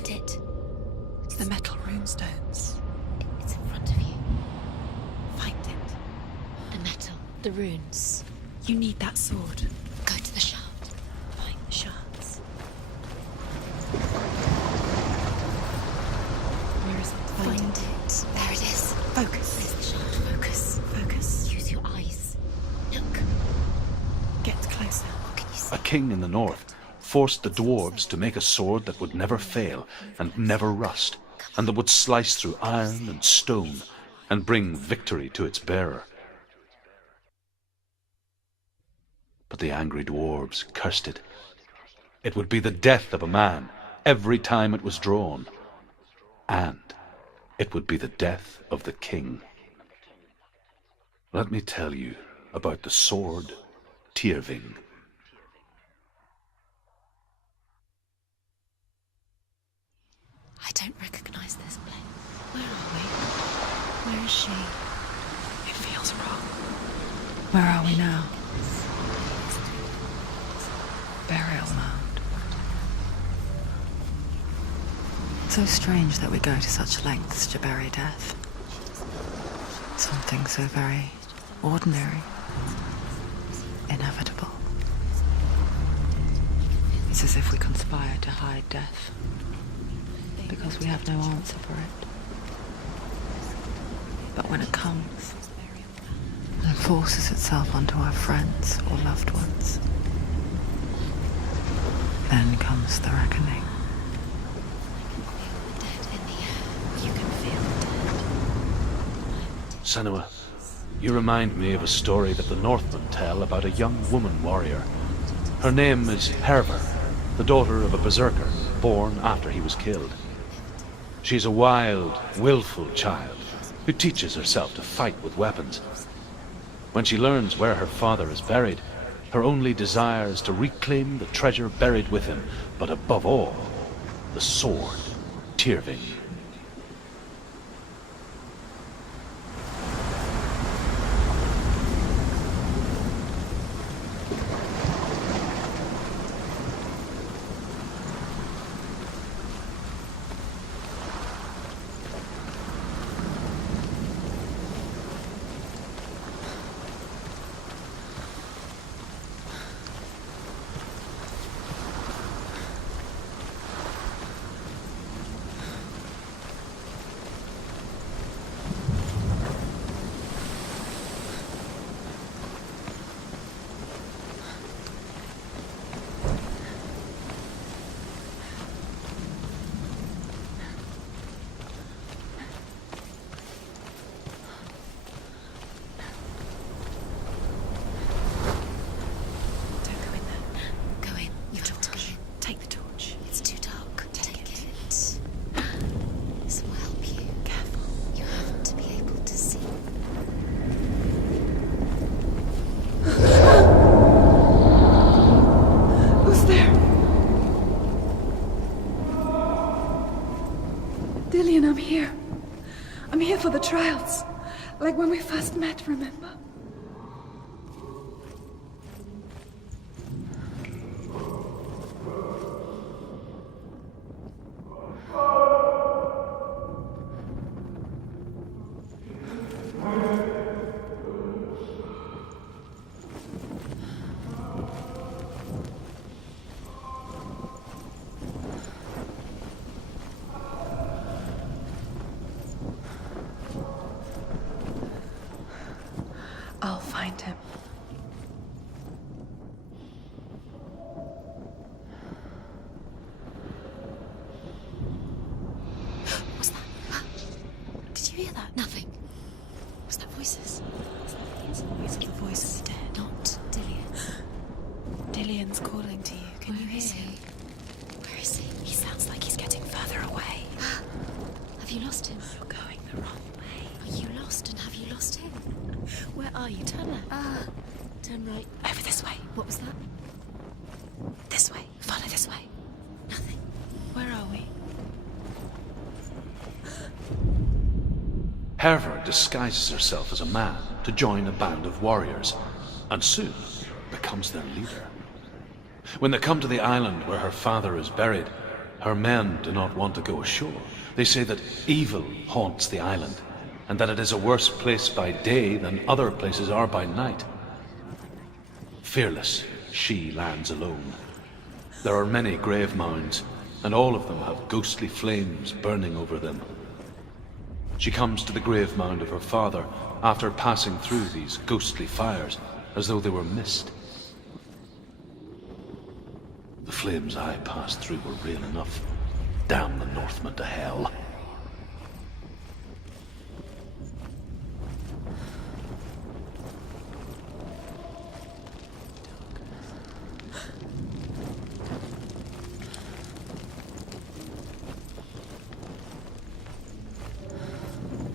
Find it. It's the metal runestones. It's in front of you. Find it. The metal. The runes. You need that sword. Go to the shard. Find the shards. Where is it? Find it. There it is. Focus. Where's the shard? Focus. Focus. Use your eyes. Look. Get closer. What can you see? A king in the north forced the dwarves to make a sword that would never fail and never rust, and that would slice through iron and stone and bring victory to its bearer. But the angry dwarves cursed it. It would be the death of a man every time it was drawn, and it would be the death of the king. Let me tell you about the sword Tyrving. I don't recognize this place. Where are we? Where is she? It feels wrong. Where are we now? Burial mound. So strange that we go to such lengths to bury death. Something so very ordinary, inevitable. It's as if we conspire to hide death, because we have no answer for it. But when it comes, and forces itself onto our friends or loved ones, then comes the reckoning. Dead in the air. You can feel the dead. Senua, you remind me of a story that the Northmen tell about a young woman warrior. Her name is Hervor, the daughter of a berserker, born after he was killed. She's a wild, willful child who teaches herself to fight with weapons. When she learns where her father is buried, her only desire is to reclaim the treasure buried with him, but above all, the sword Tyrving. Don't go in there. Go in. You have to go in. Take the torch. It's too dark. Take it. This will help you. Careful. You have to be able to see. Who's there? Dillian, I'm here. I'm here for the trials. Like when we first met, remember? I'll find him. What's that? Did you hear that? Nothing. Was that voices? It's the voice of the voice of the dead. Not Dillian. Dillian's calling to you. Can you Where hear is him? he? Where is he? He sounds like he's getting further away. Have you lost him? You're going the wrong way. Are you lost and have you lost him? Where are you? Turn left. Turn right. Over this way. What was that? This way. Follow this way. Nothing. Where are we? Hervor disguises herself as a man to join a band of warriors, and soon becomes their leader. When they come to the island where her father is buried, Her men do not want to go ashore. They say that evil haunts the island, and that it is a worse place by day than other places are by night. Fearless, she lands alone. There are many grave mounds, and all of them have ghostly flames burning over them. She comes to the grave mound of her father after passing through these ghostly fires, as though they were mist. The flames I passed through were real enough. Damn the Northmen to hell.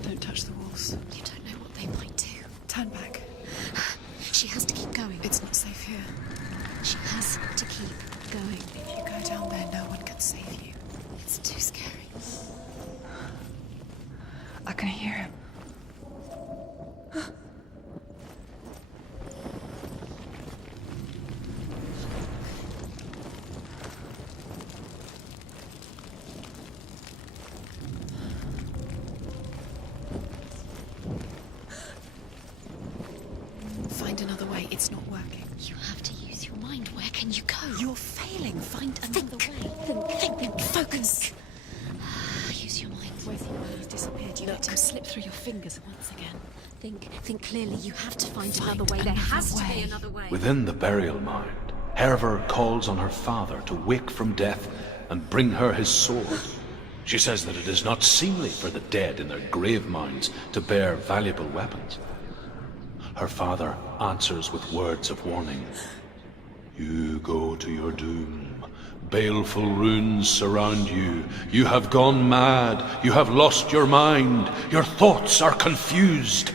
Don't touch the walls. You don't know what they might do. Turn back. She has to keep going. It's not safe here. She has to keep going. If you go down there, no one can save you. It's too scary. I can hear him. Find another way. It's not working. You have to use your mind. Where can you go? You're failing. Find another way. Think. Focus. Use your mind. Where's he when he's disappeared? You let him slip through your fingers once again. Think clearly. You have to find Find another way. There another has to way. be another way. Within the burial mound, Herver calls on her father to wake from death and bring her his sword. She says that it is not seemly for the dead in their grave mounds to bear valuable weapons. Her father answers with words of warning. You go to your doom. Baleful runes surround you. You have gone mad. You have lost your mind. Your thoughts are confused.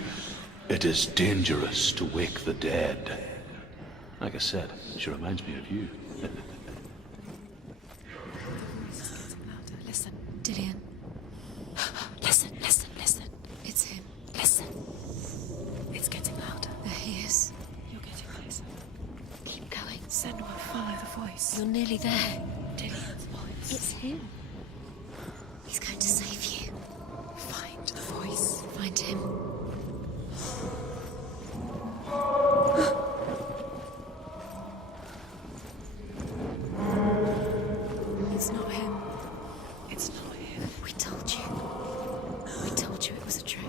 It is dangerous to wake the dead. Like I said, she reminds me of you. Listen. Dillian. Listen. It's him. Listen. It's getting louder. There he is. You're getting closer. Keep going. Senua, follow the voice. You're nearly there. Dillian's voice. It's him. He's going to save you. Find the voice. Find him. It's not him. It's not him. We told you. We told you it was a trick.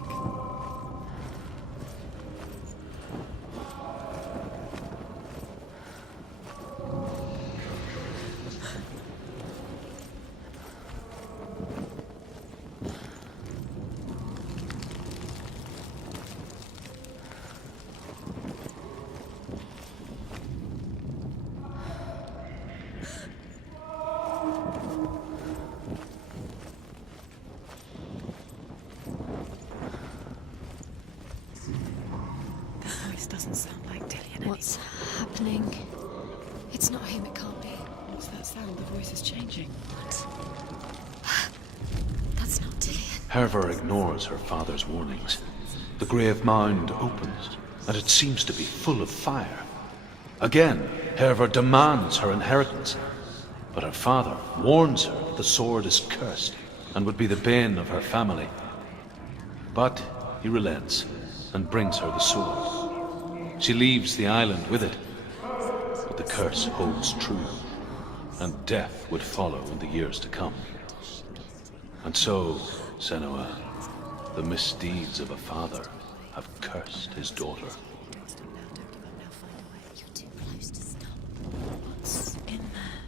That voice doesn't sound like Dillian What's happening? It's not him, it can't be. What's that sound? The voice is changing. That's not Dillian. Herver ignores her father's warnings. The grave mound opens, and it seems to be full of fire. Again, Herver demands her inheritance, but her father warns her that the sword is cursed and would be the bane of her family. But he relents and brings her the sword. She leaves the island with it, but the curse holds true, and death would follow in the years to come. And so, Senua, the misdeeds of a father have cursed his daughter. You're too close to stop. What's in there?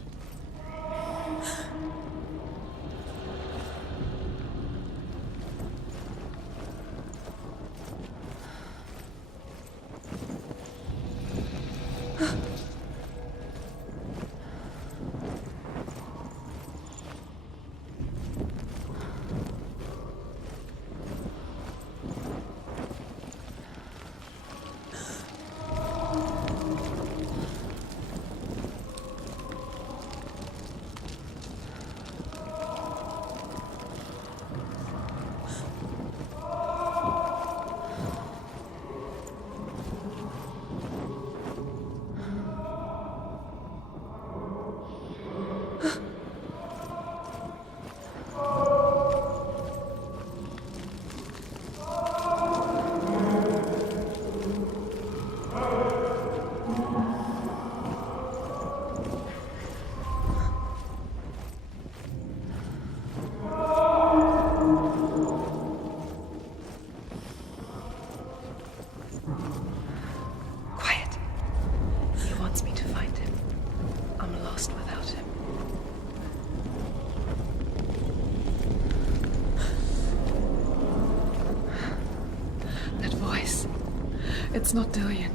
It's not Dillion.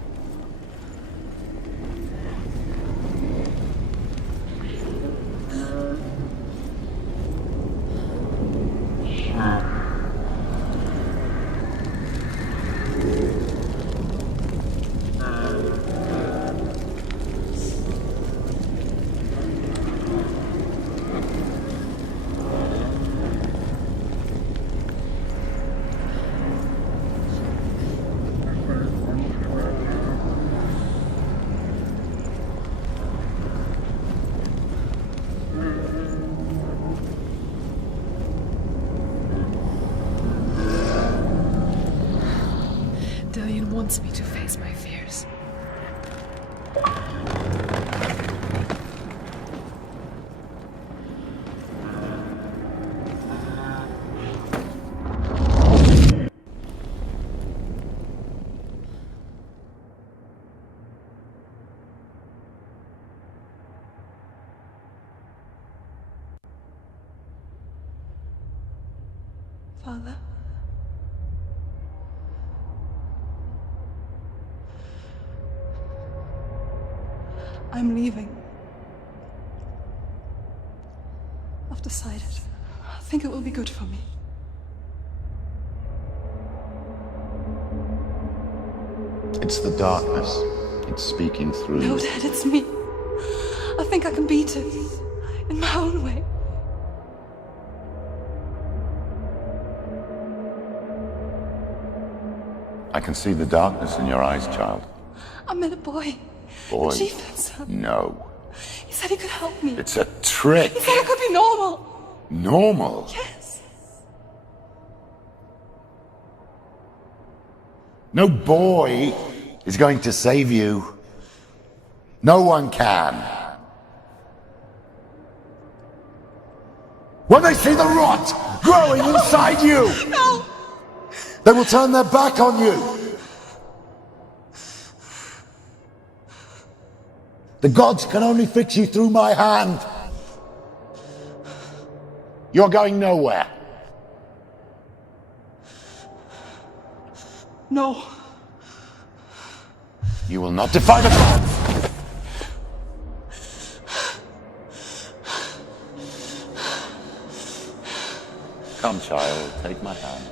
Dillion wants me to face my fears. Father? I'm leaving. I've decided. I think it will be good for me. It's the darkness. It's speaking through No, you. Dad, it's me. I think I can beat it. In my own way. I can see the darkness in your eyes, child. I met a boy. Boy. The chieftain's son. No. He said he could help me. It's a trick. He said I could be normal. Normal. Yes. No boy is going to save you. No one can. When they see the rot growing inside you, No! they will turn their back on you. The gods can only fix you through my hand. You're going nowhere. No. You will not defy the gods. Come, child, take my hand.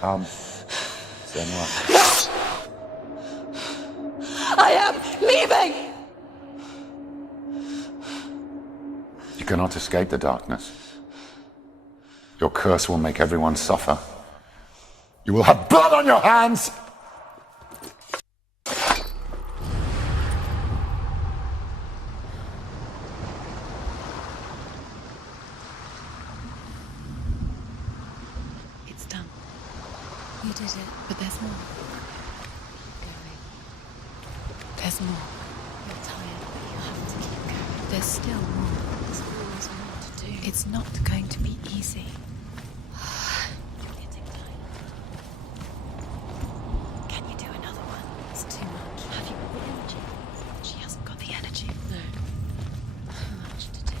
Come. Senua. I am leaving! You cannot escape the darkness. Your curse will make everyone suffer. You will have blood on your hands! It's done. You did it, but there's more. Going. There's more. You're tired, but you have to keep going. There's still more. There's always more to do. It's not going to be easy. You're getting tired. Can you do another one? It's too much. Have you got the energy? She hasn't got the energy. No. Too much to do.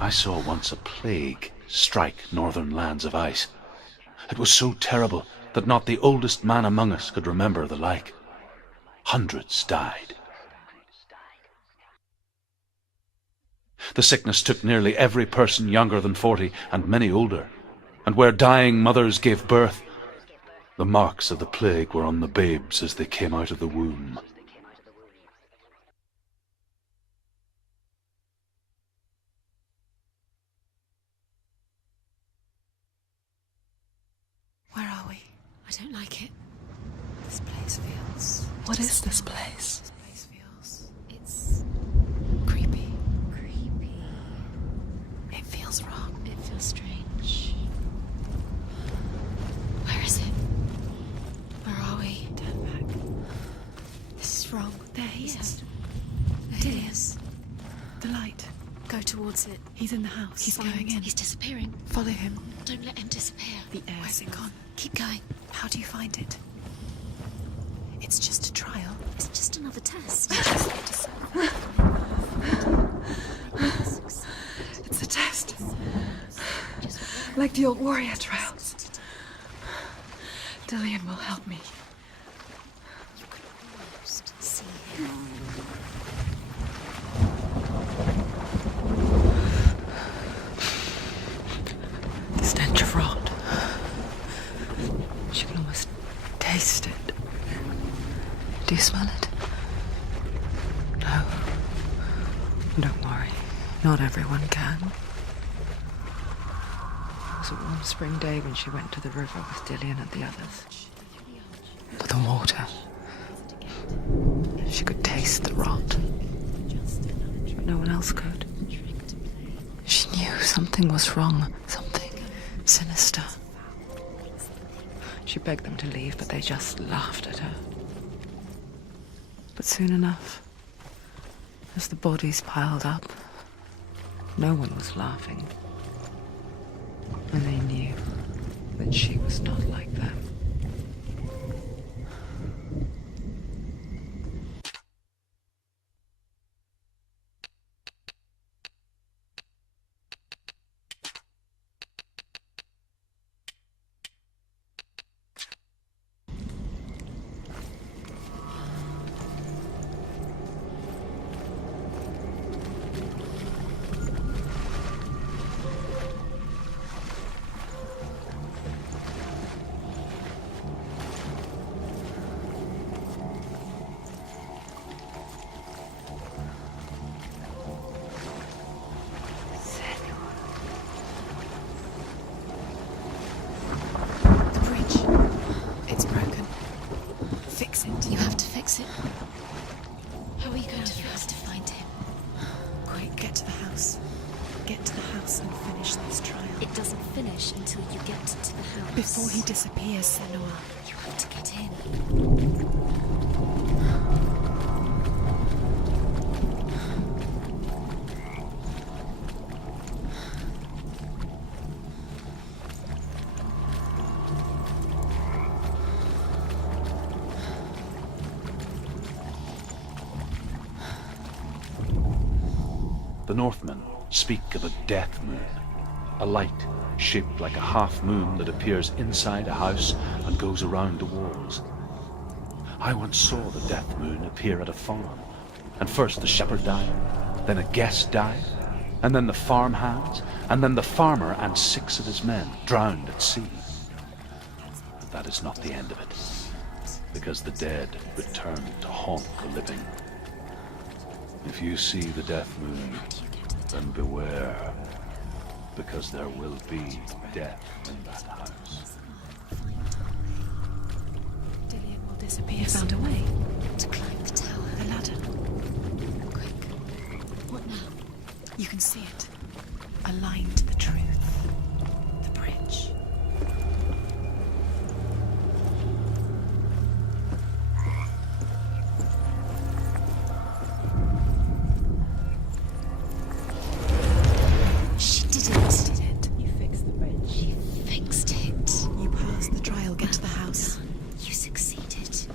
I saw once a plague strike northern lands of ice. It was so terrible that not the oldest man among us could remember the like. Hundreds died. The sickness took nearly every person younger than 40 and many older, and where dying mothers gave birth, the marks of the plague were on the babes as they came out of the womb. Where are we? I don't like it. This place feels... What is this place? This place feels... It's... creepy. Yes. There he is. The light. Go towards it. He's in the house. He's going in. He's disappearing. Follow him. Don't let him disappear. The air's Where's it gone? Keep going. How do you find it? It's just a trial. It's just another test. It's a test. Like the old warrior trials. Dillian will help me. You could almost see him. The stench of rot. She can almost taste it. Do you smell it? No. Don't worry. Not everyone can. It was a warm spring day when she went to the river with Dillian and the others. For the water. She could taste the rot. But no one else could. She knew something was wrong. Something sinister. She begged them to leave, but they just laughed at her. But soon enough, as the bodies piled up, no one was laughing. And they knew that she was not like them. The bridge. It's broken. Fix it. You have to fix it. How are you going to fix to find him? Quick, get to the house. Get to the house and finish this trial. It doesn't finish until you get to the house. Before he disappears, Senua. You have to get in. The Northmen speak of a death moon, a light shaped like a half moon that appears inside a house and goes around the walls. I once saw the death moon appear at a farm, and first the shepherd died, then a guest died, and then the farmhands, and then the farmer and 6 of his men drowned at sea. But that is not the end of it, because the dead return to haunt the living. If you see the death moon, then beware, because there will be death in that house. Dillian will disappear. Found a way. To climb the tower. The ladder. Quick. What now? You can see it. Aligned to the truth. The bridge. She did it. Did it. You fixed the bridge. You fixed it. You passed the trial. Get to the house. You succeeded.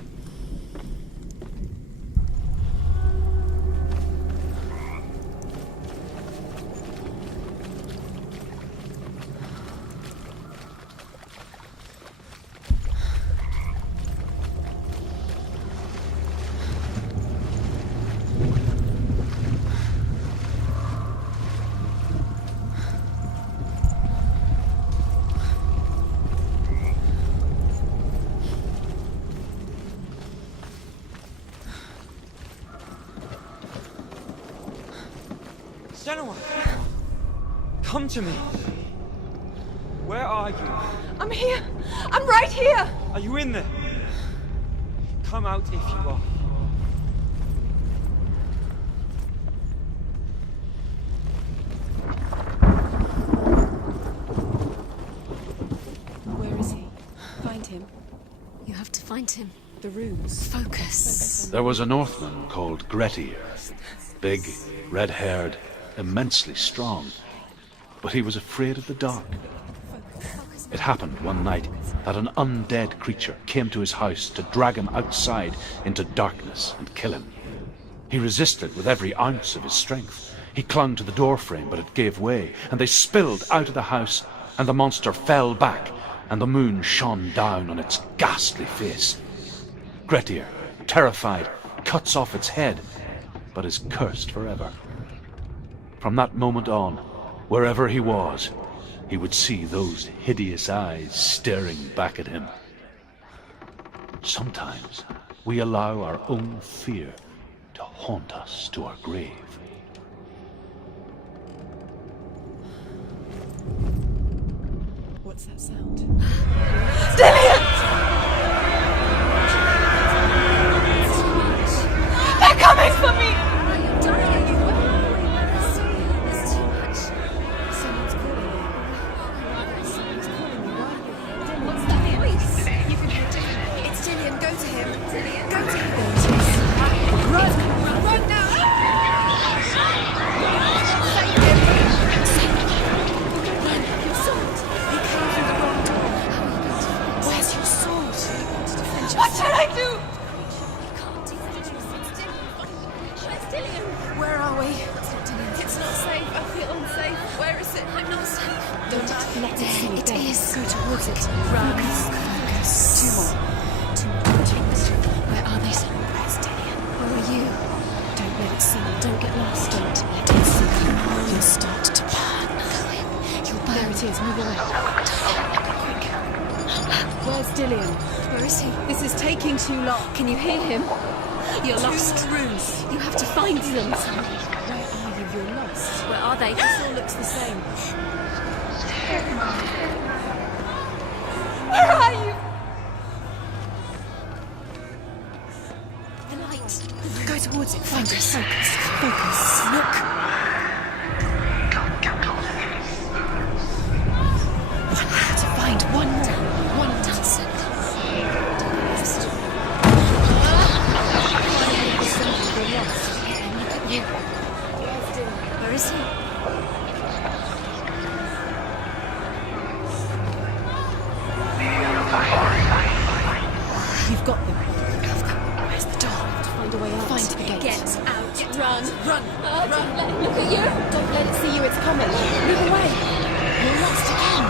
Senua! Come to me! Where are you? I'm here. I'm right here. Are you in there? Come out if you are. Where is he? Find him. You have to find him. The runes. Focus. There was a Northman called Grettir. Big, red-haired, immensely strong. But he was afraid of the dark. It happened one night that an undead creature came to his house to drag him outside into darkness and kill him. He resisted with every ounce of his strength. He clung to the doorframe, but it gave way, and they spilled out of the house, and the monster fell back, and the moon shone down on its ghastly face. Grettir, terrified, cuts off its head, but is cursed forever. From that moment on, wherever he was, he would see those hideous eyes staring back at him. Sometimes we allow our own fear to haunt us to our grave. What's that sound? They're coming for me! It's too much. Someone's calling you. Someone's calling you. What's that voice? You can hear it. It's Dillian. Go to him. Dillian. Go to him. Run! Run now! Save him. Run. Your sword. You came through the wrong door. How are you going to find us? Where's your sword? You want to defend yourself. What should I do? You can't defend yourself. Where's Dillian? Where are we? It's not safe. I feel unsafe. Where is it? I'm not safe. Don't let it see you. It is. Go towards it. Run. Focus. Two more. Where are they? Where's Dillian? Where are you? Don't let it see you. Don't get lost. Don't let it see you. You'll start to burn. You'll burn. There it is. Move away. Quick. Where's Dillian? Where is he? This is taking too long. Can you hear him? You're lost. Rooms. You have to find them. Where are you? You're lost. Where are they? This all looks the same. Where are you? The light. Go towards it. Focus. Focus. Focus. Look. To find one more. One dozen. Look at you. Where is he? You've got them. Where's the door? To find a way out. Find the gate. Get out. Run. Run. Run. Look at you. Don't let it see you. It's coming. Move away. You're lost again.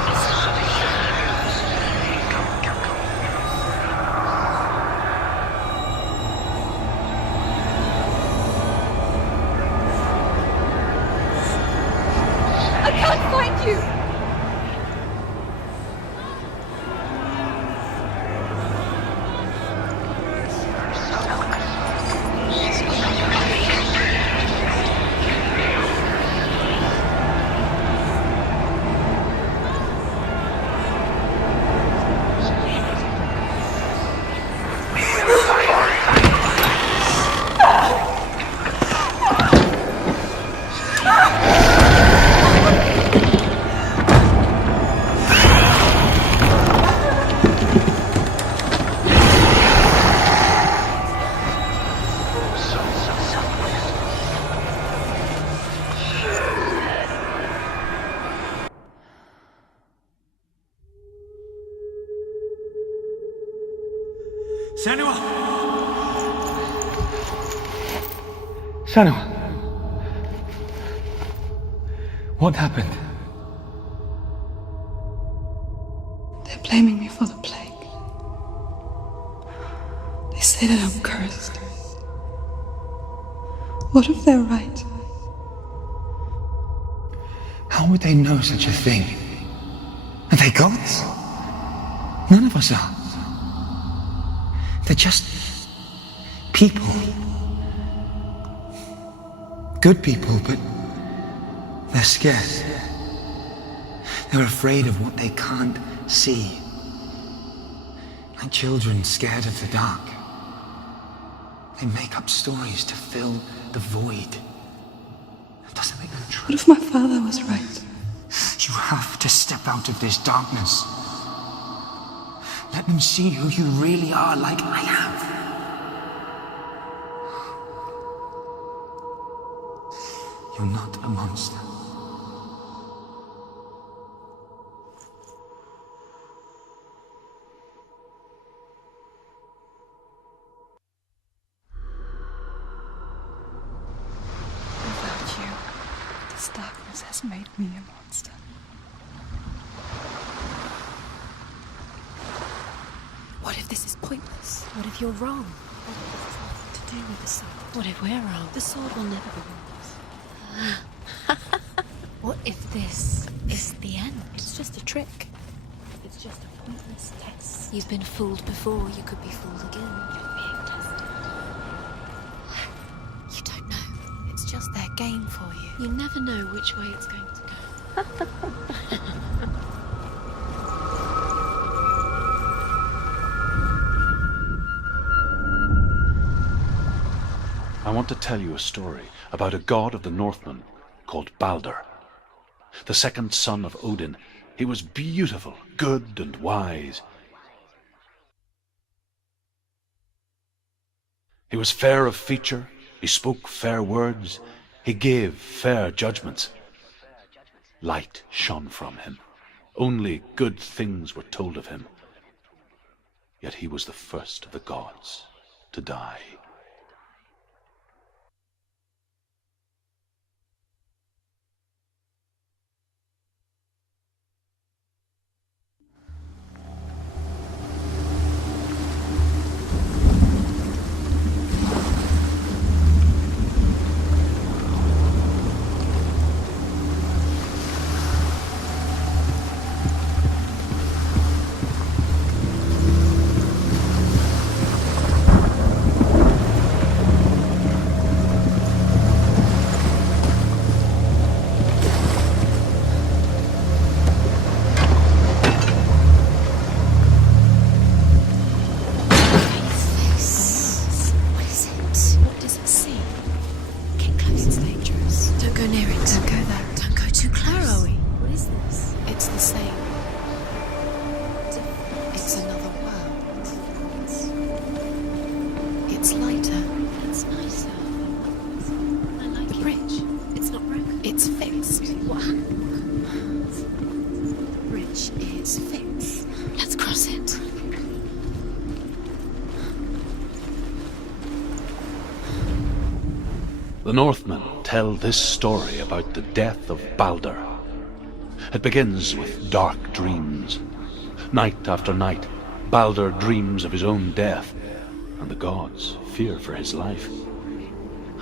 I can't find you! Senua! Senua! What happened? They're blaming me for the plague. They say that I'm cursed. What if they're right? How would they know such a thing? Are they gods? None of us are. They're just people. Good people, but they're scared. They're afraid of what they can't see. Like children scared of the dark. They make up stories to fill the void. It doesn't make them true. What if my father was right? You have to step out of this darkness. Let them see who you really are, like I have. You're not a monster. Without you, this darkness has made me a monster. What if this is pointless? What if you're wrong? What if this has nothing to do with the sword? What if we're wrong? The sword will never be wrong. What if this is the end? It's just a trick. It's just a pointless test. You've been fooled before, you could be fooled again. You're being tested. You don't know. It's just their game for you. You never know which way it's going to go. I want to tell you a story about a god of the Northmen called Balder. The second son of Odin. He was beautiful, good, and wise. He was fair of feature, he spoke fair words, he gave fair judgments. Light shone from him. Only good things were told of him. Yet he was the first of the gods to die. The Northmen tell this story about the death of Balder. It begins with dark dreams. Night after night, Balder dreams of his own death, and the gods fear for his life.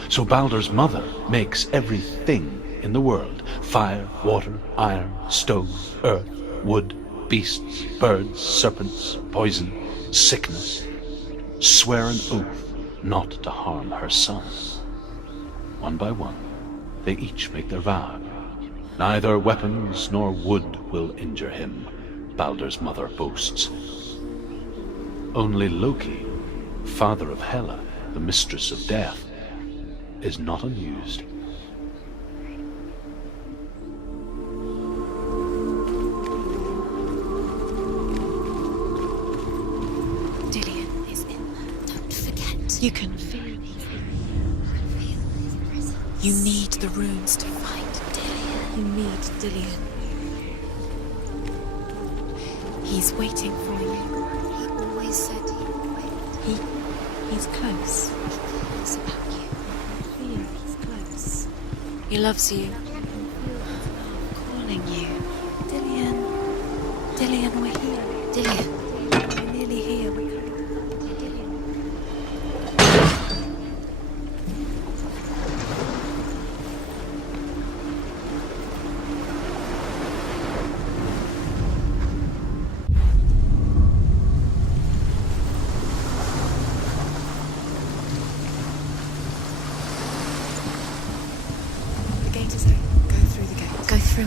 So Balder's mother makes everything in the world: fire, water, iron, stone, earth, wood, beasts, birds, serpents, poison, sickness, swear an oath not to harm her son. One by one, they each make their vow. Neither weapons nor wood will injure him, Balder's mother boasts. Only Loki, father of Hela, the mistress of death, is not amused. Dillion is in there. Don't forget. You can feel him. You need the runes to find Dillion. You need Dillion. He's waiting for you. He always said he would wait. He's close. He cares about you. I feel he's close. He loves you. I can feel his love calling you. Dillion. Dillion, we're here. Dillion. We're nearly here. We're coming.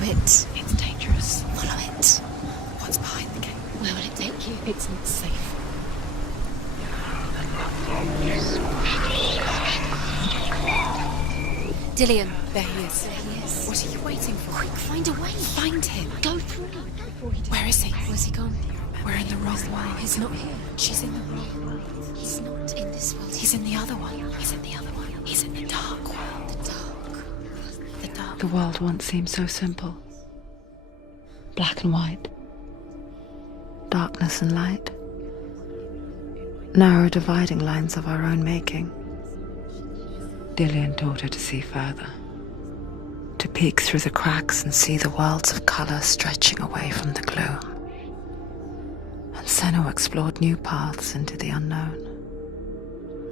It. It's dangerous. Follow it. What's behind the gate? Where will it take you? It's not safe. Dillion, there he is. There he is. What are you waiting for? Quick, find a way. Find him. Go through. Where is he? Where's he gone? We're in the wrong world. He's not here. She's in the wrong world. He's not in this world. He's in the other one. He's in the other one. He's in the dark world. The dark. The dark. The world once seemed so simple. Black and white. Darkness and light. Narrow dividing lines of our own making. Dillian taught her to see further. To peek through the cracks and see the worlds of colour stretching away from the gloom. And Senno explored new paths into the unknown.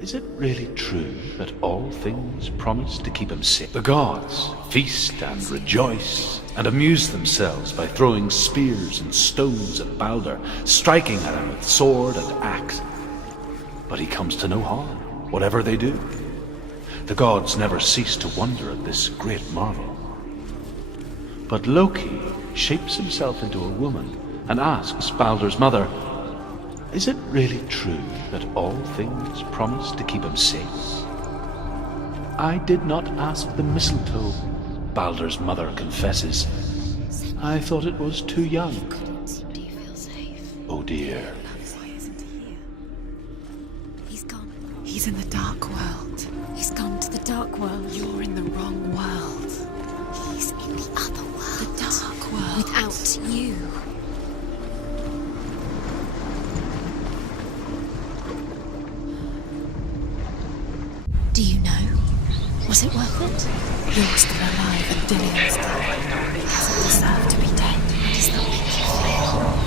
Is it really true that all things promise to keep him safe? The gods feast and rejoice and amuse themselves by throwing spears and stones at Balder, striking at him with sword and axe. But he comes to no harm, whatever they do. The gods never cease to wonder at this great marvel. But Loki shapes himself into a woman and asks Balder's mother, is it really true that all things promise to keep him safe? I did not ask the mistletoe, Balder's mother confesses. I thought it was too young. Do you feel safe? Oh dear. Why isn't he here? He's gone. He's in the dark world. He's gone to the dark world. You're in the wrong world. He's in the other world. The dark world. Without you. Do you know? Was it worth it? You're still alive and Dillian's dead. He doesn't deserve to be dead. How does that make you feel?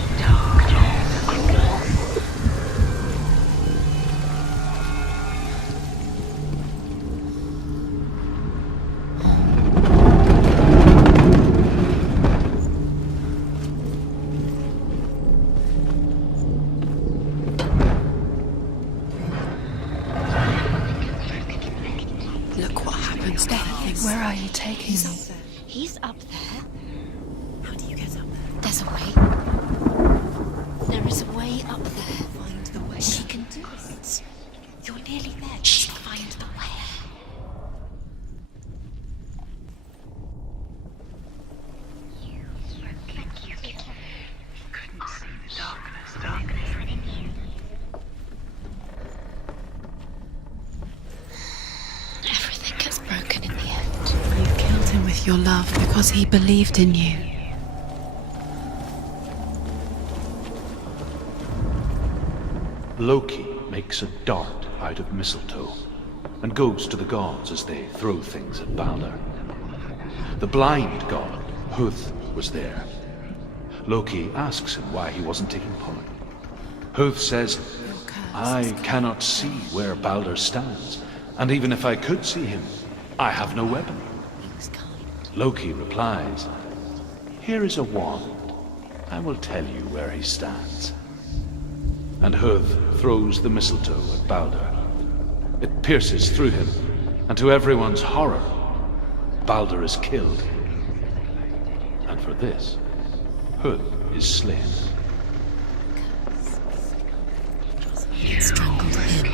Look what happens to things. Where are you taking me? He's up there. How do you get up there? There's a way. There is a way up there. Find the way. She can do it. You're nearly there. Just find the way. Everything gets broken in the end. You killed him with your love because he believed in you. Loki makes a dart out of mistletoe and goes to the gods as they throw things at Balder. The blind god, Huth, was there. Loki asks him why he wasn't taking part. Huth says, I cannot see where Balder stands, and even if I could see him, I have no weapon. Loki replies, here is a wand. I will tell you where he stands. And Huth throws the mistletoe at Balder. It pierces through him, and to everyone's horror, Balder is killed. And for this, Huth is slain. It strangled him.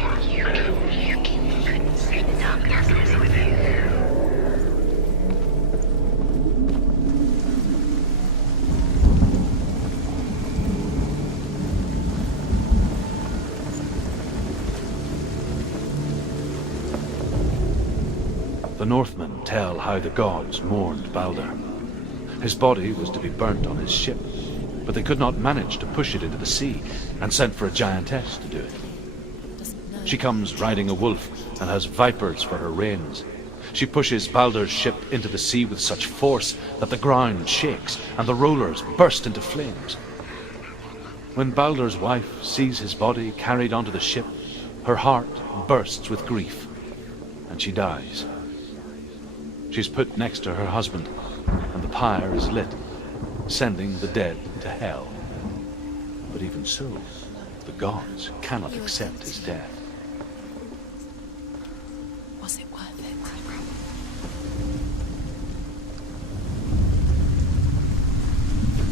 The Northmen tell how the gods mourned Balder. His body was to be burnt on his ship, but they could not manage to push it into the sea, and sent for a giantess to do it. She comes riding a wolf and has vipers for her reins. She pushes Balder's ship into the sea with such force that the ground shakes and the rollers burst into flames. When Balder's wife sees his body carried onto the ship, her heart bursts with grief, and she dies. She's put next to her husband, and the pyre is lit, sending the dead to hell. But even so, the gods cannot accept his death. Was it worth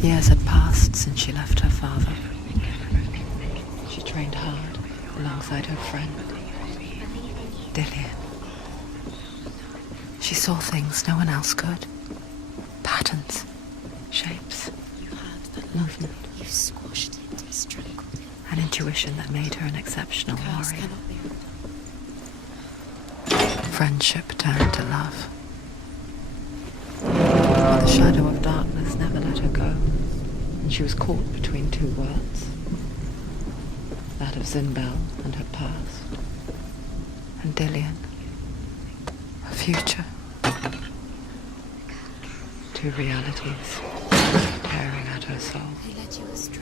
it? Years had passed since she left her father. She trained hard alongside her friend, Dillian. She saw things no one else could. Patterns, shapes, You had that movement. You squashed it. An intuition that made her an exceptional Curse warrior. cannot be. Friendship turned to love. But the shadow of darkness never let her go, and she was caught between two worlds. That of Zinbel and her past, and Dillian, her future. Two realities tearing at her soul. He led you astray.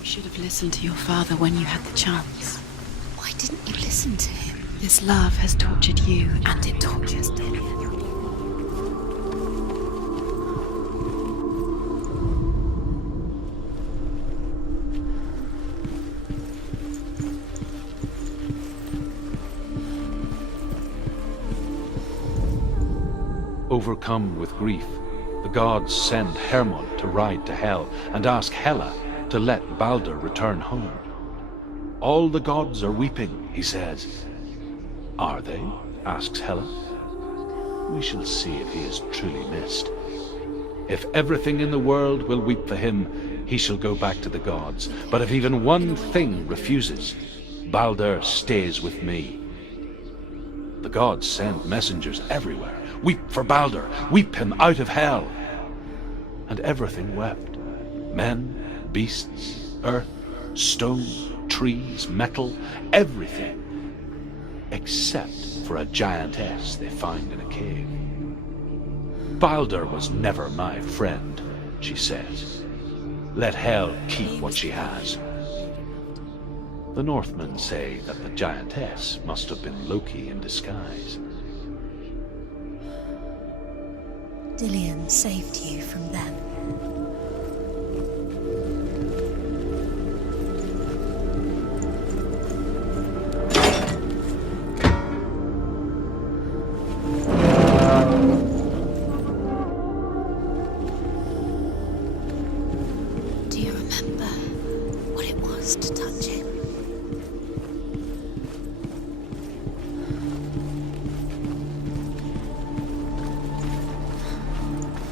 You should have listened to your father when you had the chance. Why didn't you listen to him? This love has tortured you, and it tortures Dillian. Overcome with grief, the gods send Hermod to ride to Hell and ask Hela to let Balder return home. All the gods are weeping, he says. Are they? Asks Hela. We shall see if he is truly missed. If everything in the world will weep for him, he shall go back to the gods. But if even one thing refuses, Balder stays with me. The gods send messengers everywhere. Weep for Balder, weep him out of Hell. And everything wept. Men, beasts, earth, stone, trees, metal, everything. Except for a giantess they find in a cave. Balder was never my friend, she says. Let Hel keep what she has. The Northmen say that the giantess must have been Loki in disguise. Dillian saved you from them. Do you remember what it was to touch him?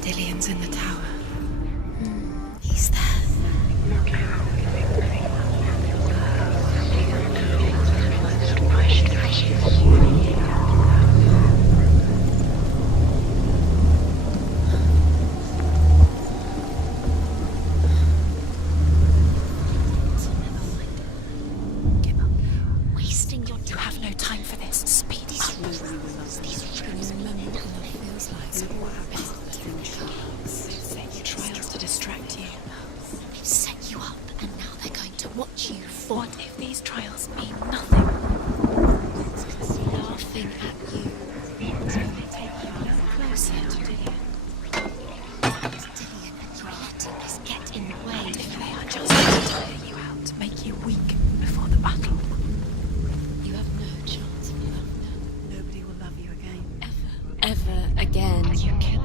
Dillian's in the tower. He's there. Give up. Wasting your time. You have no time for this. Speed up. Can you remember what love feels like? So what happened? Trials to distract you. They've set you up, and now they're going to watch you. What if these trials mean nothing? Laughing at you. They take you closer to Dillian. It's Dillian, and you're letting this get in the way. What if they are just to tire you out, make you weak before the battle? You have no chance of love now. Nobody will love you again. Ever again. You kill.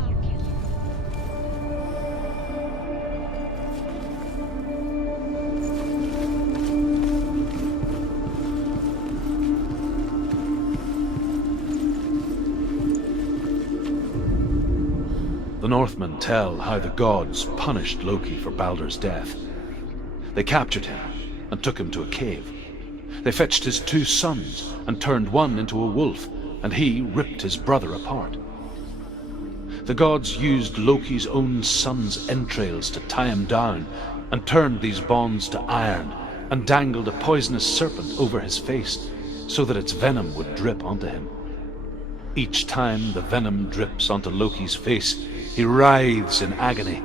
The Northmen tell how the gods punished Loki for Balder's death. They captured him and took him to a cave. They fetched his 2 sons and turned one into a wolf, and he ripped his brother apart. The gods used Loki's own son's entrails to tie him down and turned these bonds to iron and dangled a poisonous serpent over his face so that its venom would drip onto him. Each time the venom drips onto Loki's face, he writhes in agony.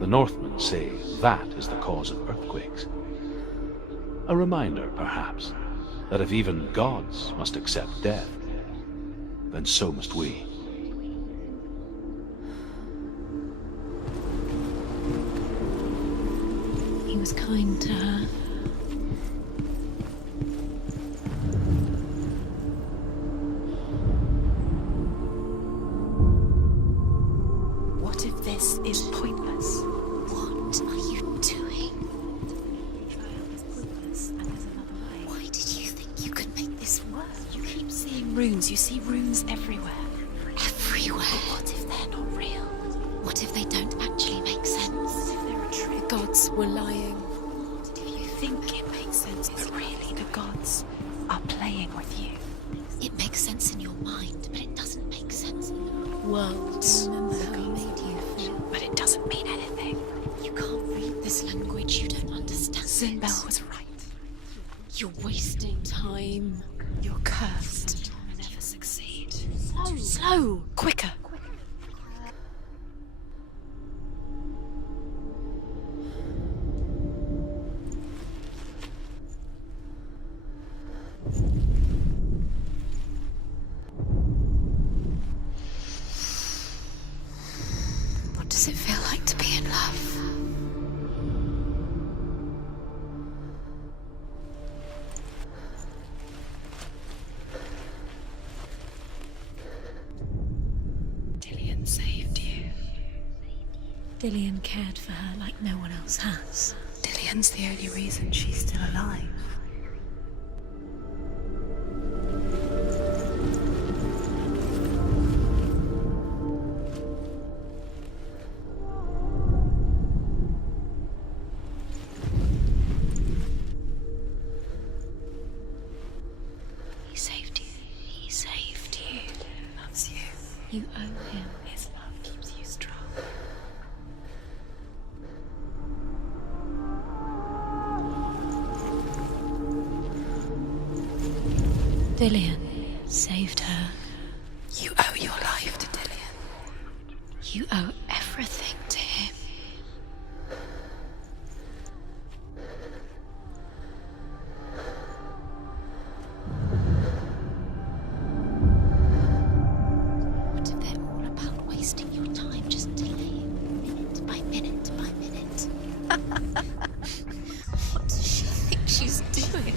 The Northmen say that is the cause of earthquakes. A reminder, perhaps, that if even gods must accept death, then so must we. He was kind to her. What if this is pointless? What are you doing? The trial is pointless, and there's another way. Why did you think you could make this work? You keep seeing runes. You see runes everywhere. Everywhere? What if they're not real? What if they don't actually make sense? What if they're a trick? The gods were lying. What if you think sense, but really the gods are playing with you. It makes sense in your mind, but it doesn't make sense in the worlds. Remember how it made you feel, But it doesn't mean anything. you can't read this language. You don't understand. Sinbel was right. You're wasting time. You're cursed. You'll never succeed. Slow! Quicker! What does it feel like to be in love? Dillion saved you. Dillion cared for her like no one else has. Dillion's the only reason she's still alive. He saved you. He saved you. Dillion loves you. You owe him. His love keeps you strong. Dillion saved her. You owe your life to Dillion. You owe everything to him. What if they're all about wasting your time, just delaying minute by minute by minute? What does she think she's doing?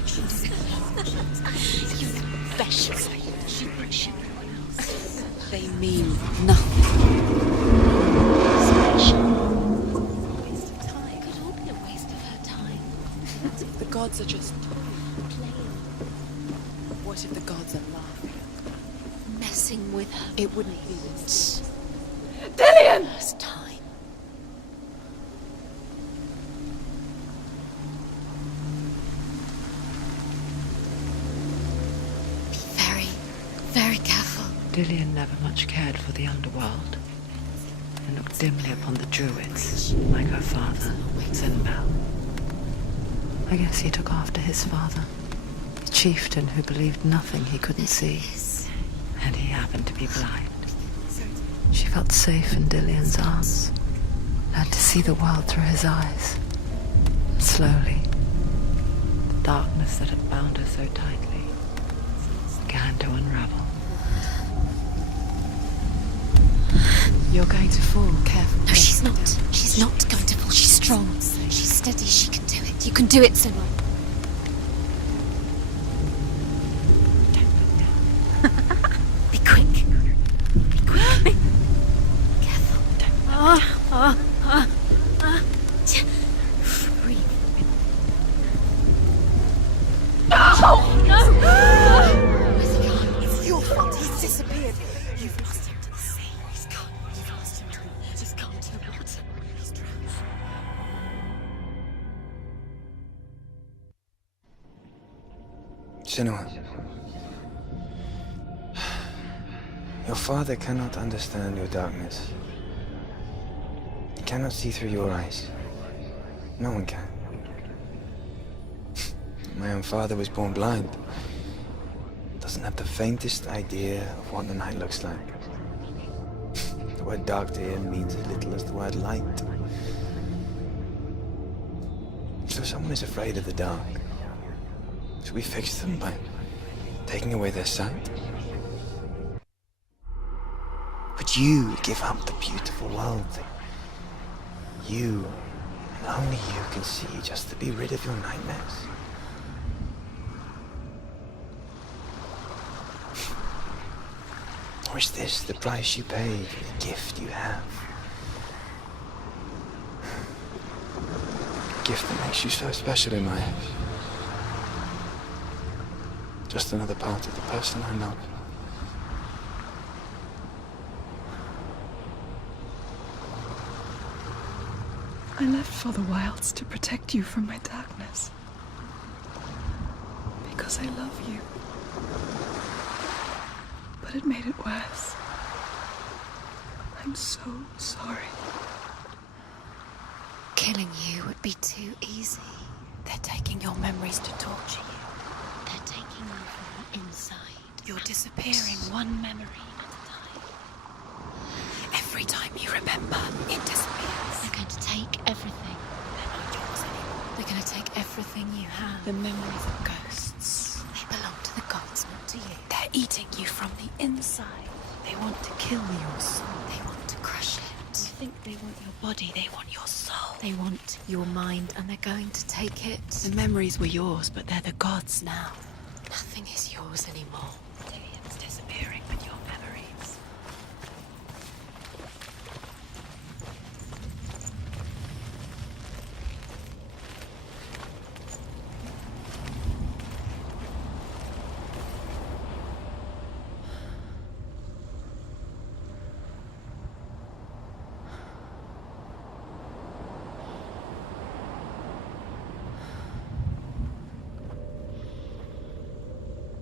You special. She thinks she knows. They mean nothing. Special. Waste of time. It could all be a waste of her time. The gods are just Playing, What if the gods are laughing? messing with her. It wouldn't be this. First time. Be very, very careful. Dillion never much cared for the underworld and looked dimly upon the druids, like her father, Sinbel. I guess he took after his father, the chieftain who believed nothing he couldn't see, and he happened to be blind. She felt safe in Dillion's arms, learned to see the world through his eyes. Slowly, the darkness that had bound her so tightly began to unravel. You're going to fall, careful. No, she's not. She's not going to fall. She's strong. She's steady. She can do it. You can do it, Sinbel. Be quick. Be quick. Careful. Breathe. Where's he gone? It's your fault. He's disappeared. You've lost him to the sea. He's gone. You've lost him to the... He's gone to the water. He's drowned. Senua, your father cannot understand your darkness. He cannot see through your eyes. No one can. My own father was born blind. Doesn't have the faintest idea of what the night looks like. The word dark to him means as little as the word light. So if someone is afraid of the dark, should we fix them by taking away their sight? Would you give up the beautiful world that you, and only you, can see just to be rid of your nightmares? Or is this the price you pay for the gift you have? A gift that makes you so special in my eyes. Just another part of the person I love. I left for the wilds to protect you from my darkness. because I love you. But it made it worse. I'm so sorry. Killing you would be too easy. They're taking your memories to torture you. They're taking you from the inside. You're disappearing one memory at a time. Every time you remember, it disappears. They're going to take everything. They're not yours anymore. They're going to take everything you have. The memories of ghosts. They belong to the gods, not to you. They're eating you from the inside. They want to kill your soul. They want to crush it. You think they want your body, they want your soul. They want your mind, and they're going to take it. The memories were yours, but they're the gods now. Nothing is yours anymore. Tyrian's disappearing